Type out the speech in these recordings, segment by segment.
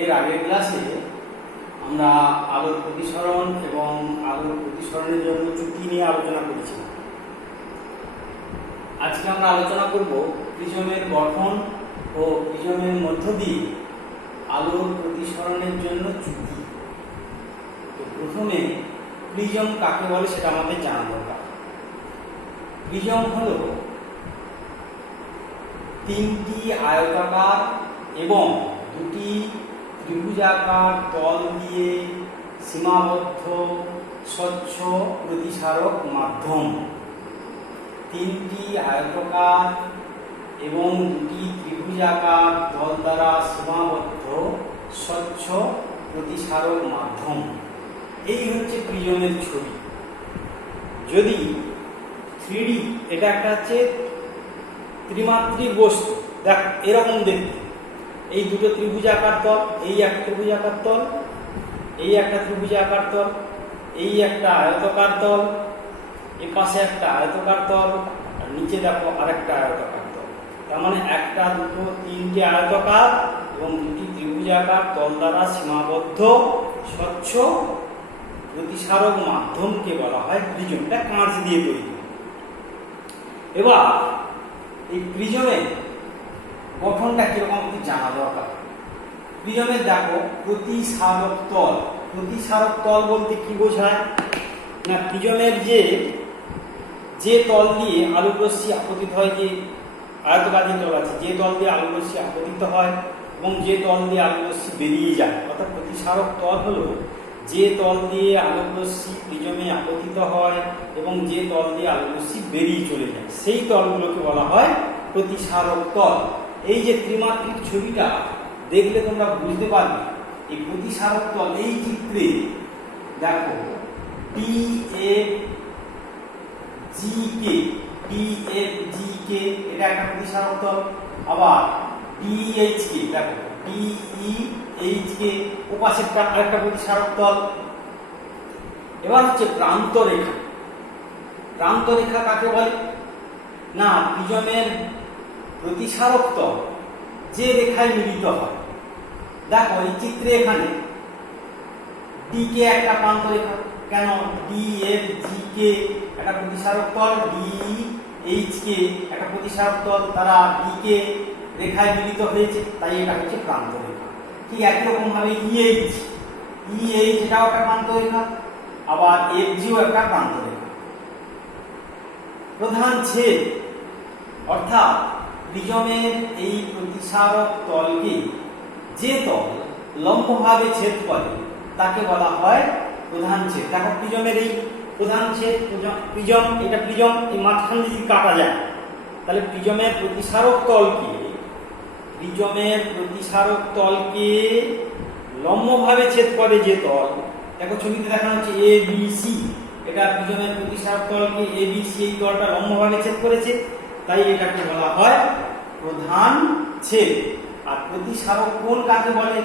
এর আগের ক্লাসে আমরা আলোর প্রতিসরণ এবং আলোর প্রতিসরণের জন্য চুক্তি নিয়ে আলোচনা করেছিলাম। আজকে আমরা আলোচনা করব প্রিজমের গঠন ও প্রিজমের মধ্য দিয়ে আলোর প্রতিসরণের জন্য চুক্তি। তো প্রথমে প্রিজম কাকে বলে সেটা আমাদের জানা দরকার। প্রিজম হলো তিনটি আয়তাকার এবং দুটি ত্রিভুজাকার তল দিয়ে সীমাবদ্ধ স্বচ্ছ প্রতিসারক মাধ্যম। তিনটি আয়তাকার এবং দুটি ত্রিভুজাকার তল দ্বারা সীমাবদ্ধ স্বচ্ছ প্রতিসারক মাধ্যম, এই হচ্ছে প্রিজমের ছবি। যদি 3D, এটা একটা হচ্ছে ত্রিমাত্রিক বস্তু, দেখ এরকম দেখতে, এই দুটো ত্রিভুজাকার তল, এই একটা ত্রিভুজাকার তল, এই একটা ত্রিভুজাকার তল, এই একটা আয়তাকার তল, এর পাশে একটা আয়তাকার তল, আর নিচে দেখো আরেকটা আয়তাকার তল। তার মানে একটা, দুটো, তিনটে আয়তাকার এবং দুটি ত্রিভুজাকার তল দ্বারা সীমাবদ্ধ স্বচ্ছ প্রতিসারক মাধ্যমকে বলা হয় প্রিজম। এটা কাঁচ দিয়ে তৈরি। এবার এই প্রিজমের গঠনটা কিরকম একটু জানা দরকার। প্রিজমের দেখো প্রতিসারক তল। প্রতিসারক তল বলতে কি বোঝায় না, প্রিজমের যে তল দিয়ে আলোক রশ্মি আপতিত হয়, যে আয়তকারী তল আছে, যে তল দিয়ে আলোক রশ্মি আপতিত হয় এবং যে তল দিয়ে আলোক রশ্মি বেরিয়ে যায়, অর্থাৎ প্রতিসারক তল হলো যে তল দিয়ে আলোক রশ্মি প্রিজমে আপতিত হয় এবং যে তল দিয়ে আলোক রশ্মি বেরিয়ে চলে যায়, সেই তলগুলোকে বলা হয় প্রতিসারক তল। এই যে ত্রিমাত্রিক ছবিটা দেখলে তোমরা বুঝতে পারবে এই প্রতিসারক তল। এই চিত্রে দেখো PFG এটা একটা প্রতিসারক তল, আবার DH দেখো DEH ওপাশে আরেকটা প্রতিসারক তল। এবার হচ্ছে প্রান্ত রেখা। প্রান্ত রেখা কাকে বলে না, প্রিজমের প্রতিসারক তল যে রেখায় মিলিত হয়। দেখো এই চিত্রে এখানে ডিকে একটা প্রান্ত রেখা, কেন DFG একটা প্রতিসারক তল, DEH একটা প্রতিসারক তল, তারা ডিকে রেখায় মিলিত হয়েছে, তাই এটা হচ্ছে প্রান্ত রেখা। ঠিক একই রকম ভাবে EH এটাও একটা প্রান্ত রেখা, আবার FGও একটা প্রান্ত রেখা। প্রধান ছেদ অর্থাৎ প্রিজমের এই প্রতিসারক তলকে যে তল লম্বভাবে ছেদ করে তাকে বলা হয় প্রধান ছেদ। দেখো প্রিজমের এই প্রধান ছেদ, প্রিজম, এটা প্রিজম, এই মাঝখানে যদি কাটা যায় তাহলে প্রিজমের প্রতিসারক তলকে লম্বভাবে ছেদ করে যে তল, দেখো ছবিতে দেখানো হচ্ছে ABC, এটা প্রিজমের প্রতিসারক তলকে ABC, এই তলটা লম্বভাবে ছেদ করেছে, তাই এটাকে বলা হয় প্রধান ছেদ। আর প্রতিসারক কোণ কাকে বলে,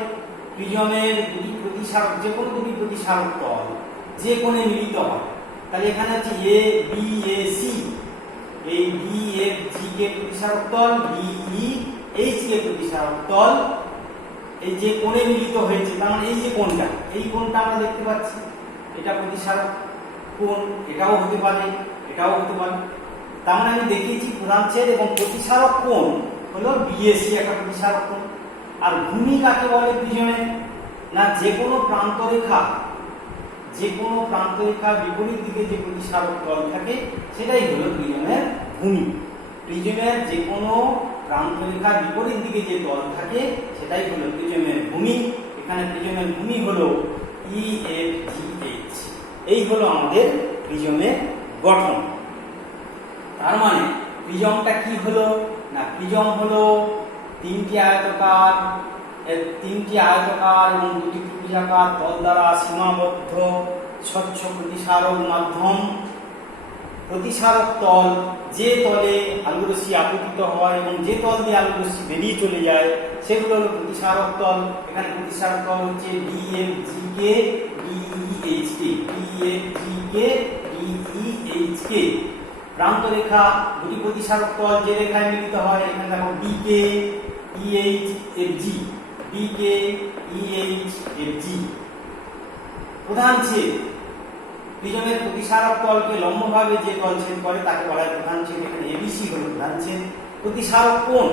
প্রিজমের দুটি প্রতিসারক, যে কোনো দুটি প্রতিসারক তল যে কোণে মিলিত হয়, তাহলে এখানে হচ্ছে ABAC, এই DFG প্রতিসারক তল, DEH প্রতিসারক তল, এই যে কোণে মিলিত হয়েছে, তার মানে এই যে কোণটা, এই কোণটা আমরা দেখতে পাচ্ছি, এটা প্রতিসারক কোণ, এটাও হতে পারে, এটাও হতে পারে। তার মানে আমি দেখিয়েছি প্রধান ছেদ এবং প্রতিসারক কোণ হলো BAC একটা প্রতিসারক কোণ। আর ভূমি কাকে বলে প্রিজমের না, যে কোনো প্রান্ত রেখার বিপরীত দিকে যে প্রতিসারক তল থাকে সেটাই হলো প্রিজমের ভূমি। প্রিজমের যে কোনো প্রান্ত রেখার বিপরীত দিকে যে তল থাকে সেটাই হলো প্রিজমের ভূমি। এখানে প্রিজমের ভূমি হলো EFGH। এই হলো আমাদের প্রিজমের গঠন। তার মানে প্রিজমটা কি হলো না, প্রিজম হলো তিনটি আয়তাকার এবং দুটি ত্রিভুজাকার তল দ্বারা সীমাবদ্ধ স্বচ্ছ প্রতিসারক মাধ্যম। প্রতিসারক তল যে তলে আলোক রশ্মি আপতিত হয় এবং যে তল দিয়ে আলোক রশ্মি বেরিয়ে চলে যায় সেগুলো হলো প্রতিসারক তল। এখানে প্রতিসারক তল হচ্ছে DFG, DEH। প্রান্ত রেখা দুটি প্রতিসারক তল যে রেখায় মিলিত হয়, এখানে দেখো DK, EH, FG, DK EH FG. প্রধান ছেদ, প্রিজমের প্রতিসারক তলকে লম্বভাবে যে তল ছেদ করে তাকে বলা হয় প্রধান ছেদ। এখানে এবিসি হলো প্রধান ছেদ। প্রতিসারক কোণ,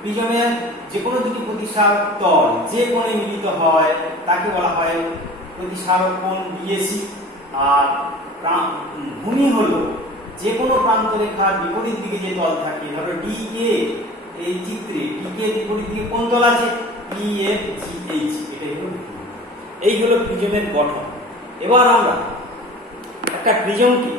প্রিজমের যে কোনো দুটি প্রতিসারক তল যে কোণে মিলিত হয় তাকে বলা হয় প্রতিসারক কোণ বিএসি। আর ভূমি হলো যে কোনো প্রান্ত রেখার বিপরীত দিকে যে তল থাকে, ধরো ডিএ, এই চিত্রে ডিকে বিপরীত দিকে কোন তল আছে, ইএফজিএইচ। এটাই হলো, এই হলো প্রিজমের গঠন। এবার আমরা একটা প্রিজমকে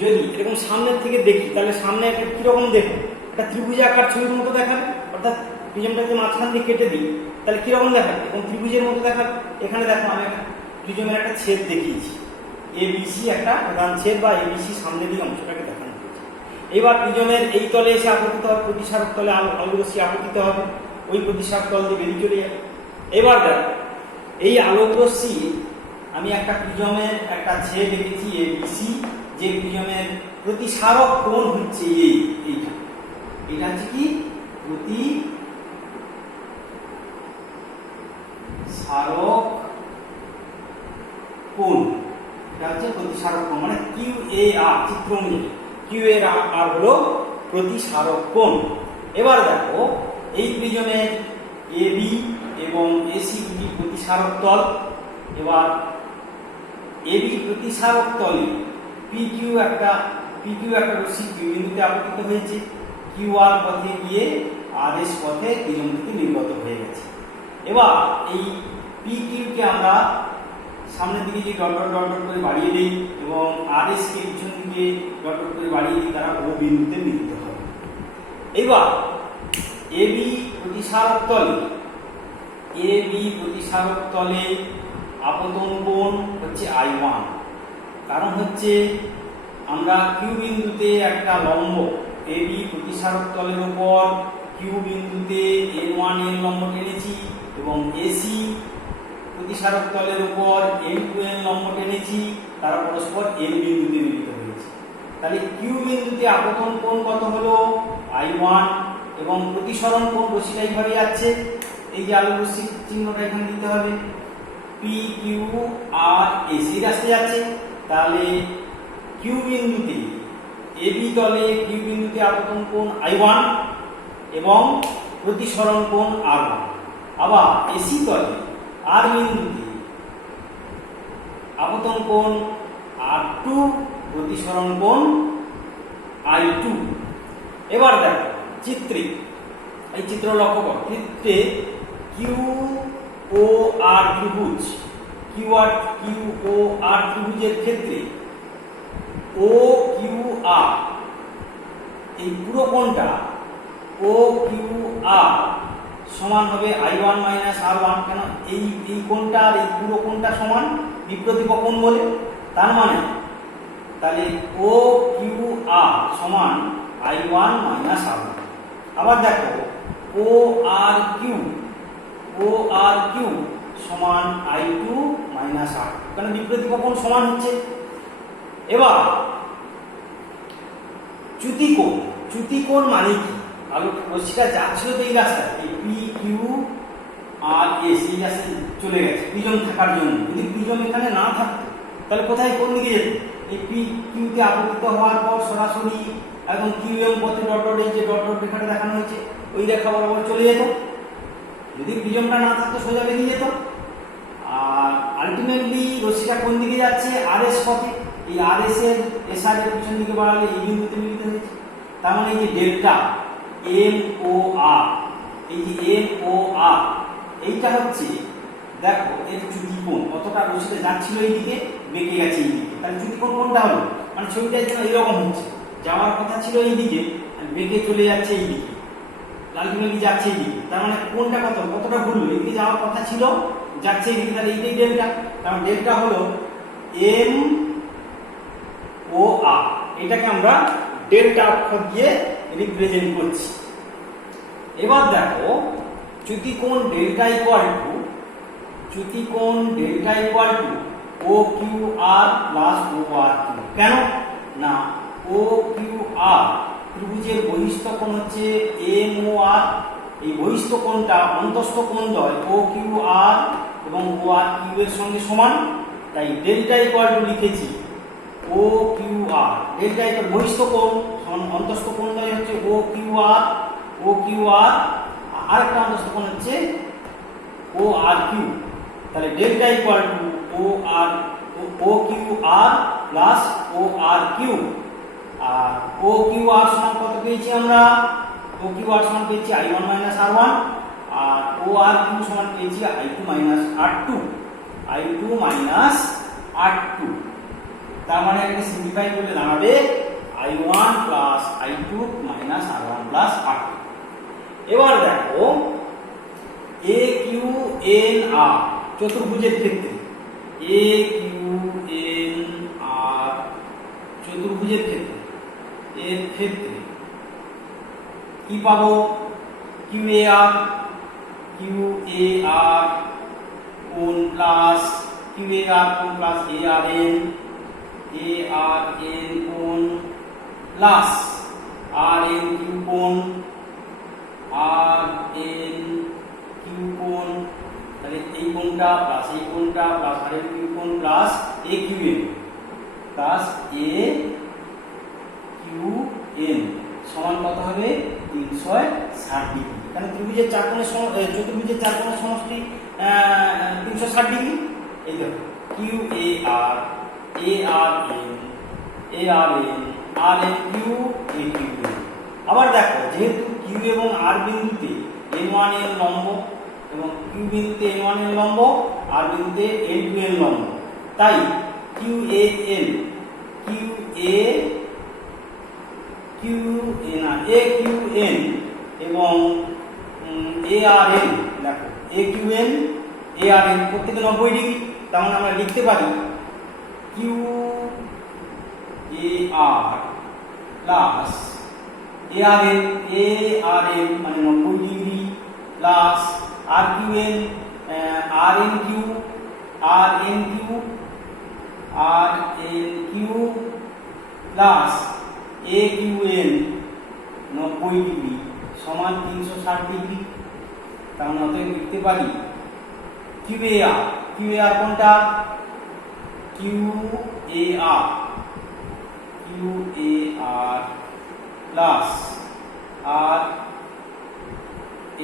যদি এরকম সামনের থেকে দেখি তাহলে সামনে একটা কিরকম দেখো, একটা ত্রিভুজাকার ছবির মতো দেখাবে। অর্থাৎ প্রিজমটাকে মাঝখান দিয়ে কেটে দিই তাহলে কিরকম দেখাবে, এবং ত্রিভুজের মতো দেখাবে। এখানে দেখো আমি একটা প্রিজমের একটা ছেদ দেখিয়েছি, এবিসি একটা প্রধান ছেদ বা এবিসি সামনের দিকে অংশটাকে দেখানো হয়েছে। এবার প্রিজমের এই তলে এসে আপতিত হবে, প্রতিসারক তলে আলো রশ্মি আপতিত হবে, ওই প্রতিসারক তল দিয়ে বেরিয়ে চলে যাবে। এবার দেখো এই আলোক রশ্মি আমি একটা প্রিজমের একটা ছেদ দেখেছি এবিসি, যে প্রিজমের প্রতিসারক কোণ হচ্ছে এইটা। এটা হচ্ছে কি প্রতিসারক কোণ, এটা হচ্ছে প্রতিসারক কোণ, মানে কিউ এ আর, চিত্র অনুযায়ী কিউ এর আর হলো প্রতিসারক কোণ। এবার দেখো এই প্রিজমের এবি এবং এসি দুটি প্রতিসারক তল। এবার এবি প্রতিসারক তলে পিকিউ একটা রশ্মি কিউ বিন্দুতে আপতিত হয়েছে, কিউ আর পথে গিয়ে আর এস পথে প্রিজম থেকে নির্গত হয়ে গেছে। এবার এই পিকিউ কে আমরা সামনের দিকে যে ডট ডট ডট ডট করে বাড়িয়ে দিই এবং আর এস কে পিছন দিকে ডট ডট করে বাড়িয়ে দিই, তারা ও বিন্দুতে মিলিত হবে। এবার এবি প্রতিসারক তলে আপতন কোণ হচ্ছে I1। কারণ হচ্ছে আমরা কিউ বিন্দুতে একটা লম্ব এবি প্রতিসারক তলের উপর কিউ বিন্দুতে N1 এর লম্ব টেনেছি এবং এসি প্রতিসারক তলের উপর N2 এর লম্ব টেনেছি, তারা পরস্পর N বিন্দুতে মিলিত হয়েছে। তাহলে কিউ বিন্দুতে আপতন কোণ কত হলো I1, এবং প্রতিসরণ কোণ রশ্মিটা এইভাবে যাচ্ছে, এই যে আলো রশ্মির চিহ্নটা এখানে দিতে হবে, পি কিউ আর এসি রাস্তায় যাচ্ছে। তাহলে কিউ বিন্দুতে এবি তলে কিউ বিন্দুতে আপতন কোণ I1 এবং প্রতিসরণ কোণ R1। আবার এসি তলে আর বিন্দুতে আপতন কোণ R2, প্রতিসরণ কোণ I2। এবার দেখো চিত্রে, এই চিত্র লক্ষ্য করো, চিত্রে কিউ ও আর ত্রিভুজ, কিউ ও আর ত্রিভুজের ক্ষেত্রে ও কিউ আর, এই পুরো কোণটা ও কিউ আর সমান হবে I1 মাইনাস R1। কেন এই কোণটা আর এই পুরো কোণটা সমান, বিপ্রতীপ কোণ বলে। তার মানে তাহলে ও কিউ আর সমান I1 মাইনাস R1। আবার দেখো ও আর কিউ সমান I2 মাইনাস R, কারণ বিপ্রতীপ কোণ সমান হচ্ছে। এবার চ্যুতি কোণ মানে কি, আলো রশ্মিটা যাচ্ছিল তো এই রাস্তায়, এই পি কিউ আর এস এই রাস্তায় চলে গেছে প্রিজম থাকার জন্য। যদি প্রিজম এখানে না থাকতো তাহলে কোথায় কোন দিকে যেত, এই পি কিউতে আপতিত হওয়ার পর সরাসরি একদম কিউ এম পথে ডট ডট, এই যে ডট ডট রেখাটা দেখানো হয়েছে ওই রেখা বরাবর চলে যেত। যদি প্রিজমটা না থাকতো সোজা বেরিয়ে যেত। আর আলটিমেটলি রশ্মিটা কোন দিকে যাচ্ছে, আর এস পথে। এই আর এস এর এসআর এর পিছন দিকে বাড়ালে এই বিন্দুতে মিলিত হয়েছে। তার মানে এই যে ডেল্টা এম ও আর, এই যে এম ও আর, এইটা হচ্ছে দেখো এর চ্যুতিকোণ, কতটা রশ্মিটা যাচ্ছিল এইদিকে বেঁকে গেছে এইদিকে। তাহলে চ্যুতিকোণ কোনটা হলো, মানে ছবিটা যেন এরকম হচ্ছে, যাওয়ার কথা ছিল এইদিকে বেঁকে চলে যাচ্ছে এইদিকে, আলটিমেটলি যাচ্ছে এইদিকে। তার মানে কোনটা কতটা ঘুরলো, এইদিকে যাওয়ার কথা ছিল যাচ্ছে এইদিকে। তাহলে এইটাই ডেল্টা, কারণ ডেল্টা হলো এম ও আর, এটাকে আমরা ডেল্টা অক্ষর দিয়ে রিপ্রেজেন্ট করছি। এবার দেখো চ্যুতিকোণ delta equal to O Q R plus O R Q. কেন না, ও কিউ আর ত্রিভুজের বহিস্থ কোণ হচ্ছে এম ও আর, এই বহিস্থ কোণটা অন্তস্থ কোণদ্বয় ও কিউ আর এবং ও আর কিউ এর সঙ্গে সমান, তাই ডেল্টা ইকুয়াল টু লিখেছি ও কিউ আর। ডেল্টা ইকুয়াল বহিস্থ কোণ সমান অন্তস্থ কোণদ্বয় হচ্ছে ও কিউ আর, আরেকটা অন্তস্থ কোণ হচ্ছে ও আর কিউ। তাহলে delta equal to O Q R plus O R Q. আর ও কিউ আর সমান কত পেয়েছি আমরা? ও কিউ আর সমান পেয়েছি I1 মাইনাস R1, আর ও আর কিউ সমান পেয়েছি I2 মাইনাস R2। তার মানে এটাকে সিম্পলিফাই করলে দাঁড়াবে I1 plus I2 minus R1 plus R2। এবার দেখো এ কিউ এন আর চতুর্ভুজের ক্ষেত্রে, এ কিউ এন আর চতুর্ভুজের ক্ষেত্রে এর ক্ষেত্রে কি পাবো? কিউ এ আর কোণ প্লাস কিউ এ আর কোণ প্লাস এ আর এন কোণ প্লাস আর এন কিউ কোণ, তাহলে এই কোণটা প্লাস এই কোণটা প্লাস আর এন কিউ কোণ প্লাস এ কিউ এন প্লাস এ কিউ এন সমান কত হবে? 360 ডিগ্রি। এখানে ত্রিভুজের চার কোণের চতুর্ভুজের চার কোণের সমষ্টি 360 ডিগ্রি। এই দেখো Q A R N Q A Q N. আবার দেখো যেহেতু কিউ এবং আর বিন্দুতে n1 এর লম্ব এবং কিউ বিন্দুতে n1 এর লম্ব, আর বিন্দুতে n2 এর লম্ব, তাই কিউ এ কিউ এন এবং এ আর এন, দেখো এ কিউ এন প্রত্যেকে 90 ডিগ্রি। তার মানে আমরা লিখতে পারি Q A R plus A R N মানে 90 ডিগ্রি প্লাস আর কিউ এন প্লাস এ কিউ এন 90 ডিগ্রি সমান 360 ডিগ্রি। তার মানে অতএব লিখতে পারি কিউ এ আর কোনটা? Q A R plus R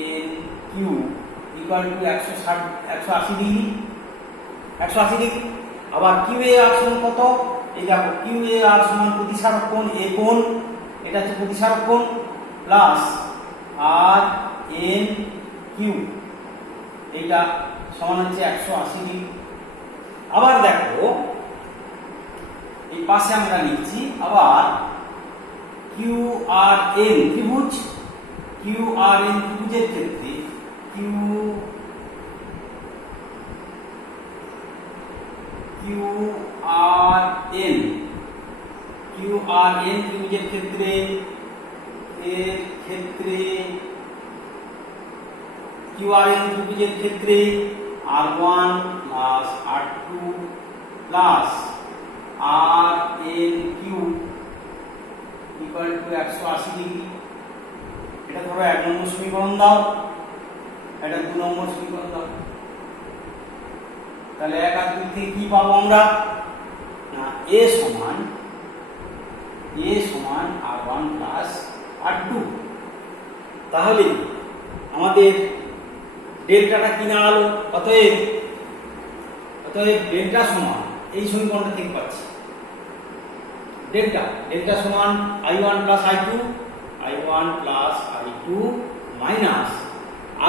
N Q equal to 180 degree. আবার কিউ এ আর সমান কত? এই দেখো কিউ এ আর সমান প্রতিসারক কোণ এ কোণ, এটা হচ্ছে প্রতিসারক কোণ, প্লাস আর এন কিউ এইটা সমান হচ্ছে 180 ডিগ্রি। আবার দেখো এই পাশে আমরা লিখছি আবার কিউ আর এন ত্রিভুজের ক্ষেত্রে কিউ আর এন ত্রিভুজের ক্ষেত্রে R1 plus R2 plus R N Q equal to 180 degree. এটা ধরো 1 নম্বর সমীকরণ দাও, এটা 2 নম্বর সমীকরণ দাও। তাহলে 1 আর 2 থেকে কি পাবো আমরা? না, এ সমান R1 প্লাস R2। তাহলে আমাদের ডেল্টাটা কি দাঁড়ালো? অতএব ডেল্টা সমান এই সমীকরণটা থেকে পাচ্ছি ডেল্টা সমান I1 plus I2 minus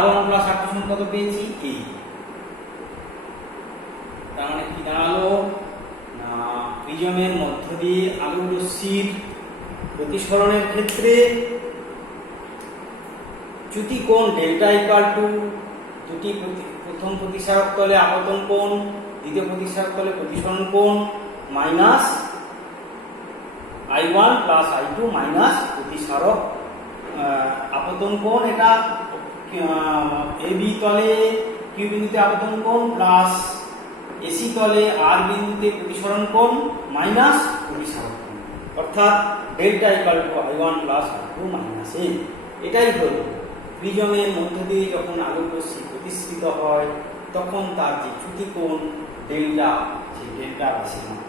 R1 plus R2 সমান কত পেয়েছি? এই। তার মানে কি দাঁড়ালো? না, প্রিজমের মধ্য দিয়ে আলোর রশ্মির প্রতিসরণের ক্ষেত্রে চ্যুতি কোণ ডেল্টা ইকুয়াল টু দুটি প্রথম প্রতিসারক তলে আপতন কোণ, দ্বিতীয় প্রতিসারক তলে প্রতিসরণ কোণ minus I1 plus I2 minus প্রতিসারক আপতন কোণ, এটা এবি তলে কিউ বিন্দুতে আপতন কোণ প্লাস এসি তলে আর বিন্দুতে প্রতিসরণ কোণ মাইনাস প্রতিসারক কোণ, অর্থাৎ delta equal to I1 plus I2 minus A. এটাই হলো প্রিজমের মধ্য দিয়ে যখন আলোক রশ্মি প্রতিসৃত হয় তখন তার যে চ্যুতিকোণ ডেল্টা, সেই ডেল্টা রাশি মান।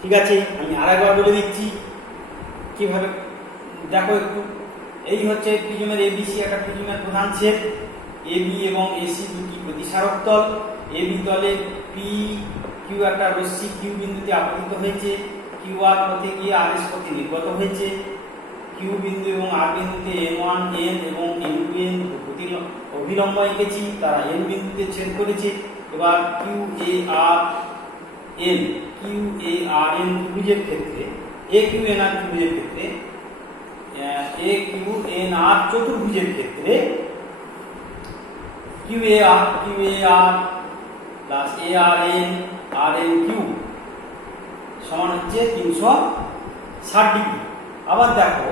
ঠিক আছে, আমি আরেকবার বলে দিচ্ছি কিভাবে, দেখো একটু। এই হচ্ছে প্রিজমের এবিসি, একটা প্রিজমের প্রধান শেপ। এবি এবং এসি দুটি প্রতিসারক তল। এবি তলে পি কিউ একটা রশ্মি কিউ বিন্দুতে আপতিত হয়েছে, কিউ আর পথে গিয়ে আর এস পথে নির্গত হয়েছে। কিউ বিন্দু এবং আর বিন্দুতে N1 N এবং N2 N অভিলম্ব এঁকেছি, তারা N বিন্দুতে ছেদ করেছে। এবার কিউ এ আর এন ত্রিভুজের ক্ষেত্রে, এ কিউ এন আর ত্রিভুজের ক্ষেত্রে, এ কিউ এন আর চতুর্ভুজের ক্ষেত্রে Q A R plus A R N Q সমান হচ্ছে 360 ডিগ্রি। আবার দেখো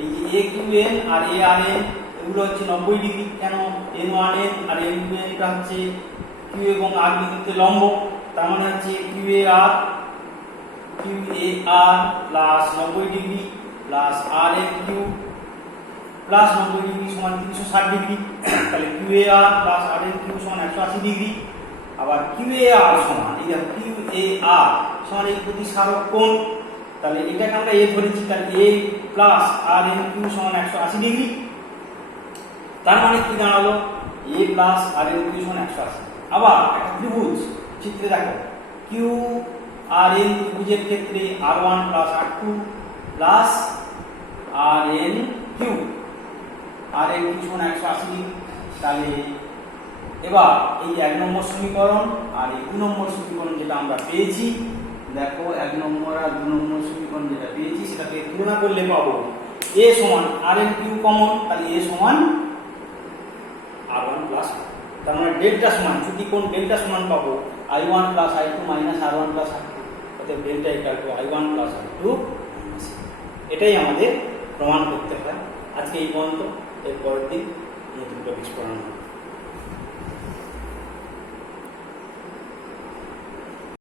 এই যে এ কিউ এন আর এ আর এন এগুলো হচ্ছে 90 ডিগ্রি। কেন? N1 N আর N2 N এটা হচ্ছে কিউ এবং আর বিন্দুতে লম্ব, তার মানে হচ্ছে Q A R plus 90 degree plus R N Q plus 90 degree সমান 360 ডিগ্রি। তাহলে Q A R plus R N Q সমান 180 ডিগ্রি। আবার কিউ এ আর সমান, এই দেখো কিউ এ আর সমান এই প্রতিসারক কোণ, তাহলে এটাকে আমরা এ ধরেছি, তাহলে এ প্লাস আর এন কিউ সমান 180 ডিগ্রি। তার মানে কি দাঁড়ালো? এ প্লাস আর এন কিউ সমান 180। আবার একটা ত্রিভুজ চিত্রে দেখো, কিউ আর এন ত্রিভুজের ক্ষেত্রে R1 plus R2 plus R N Q সমান 180 ডিগ্রি। তাহলে এবার এই 1 নম্বর সমীকরণ আর এই 2 নম্বর সমীকরণ যেটা আমরা পেয়েছি, দেখো 1 নম্বর আর 2 নম্বর সমীকরণ যেটা পেয়েছি সেটাকে তুলনা করলে পাবো এ সমান আর এন কিউ কমন, তাহলে এ সমান R1 প্লাস, তার মানে ডেল্টা সমান, চ্যুতিকোণ ডেল্টা সমান পাবো I1 plus I2 minus R1 plus R2, অর্থাৎ delta equal to I1 plus I2। এটাই আমাদের প্রমাণ করতে হয়। আজকে এই পর্যন্ত, এর পরের দিন নতুন টপিক পড়ানো হবে।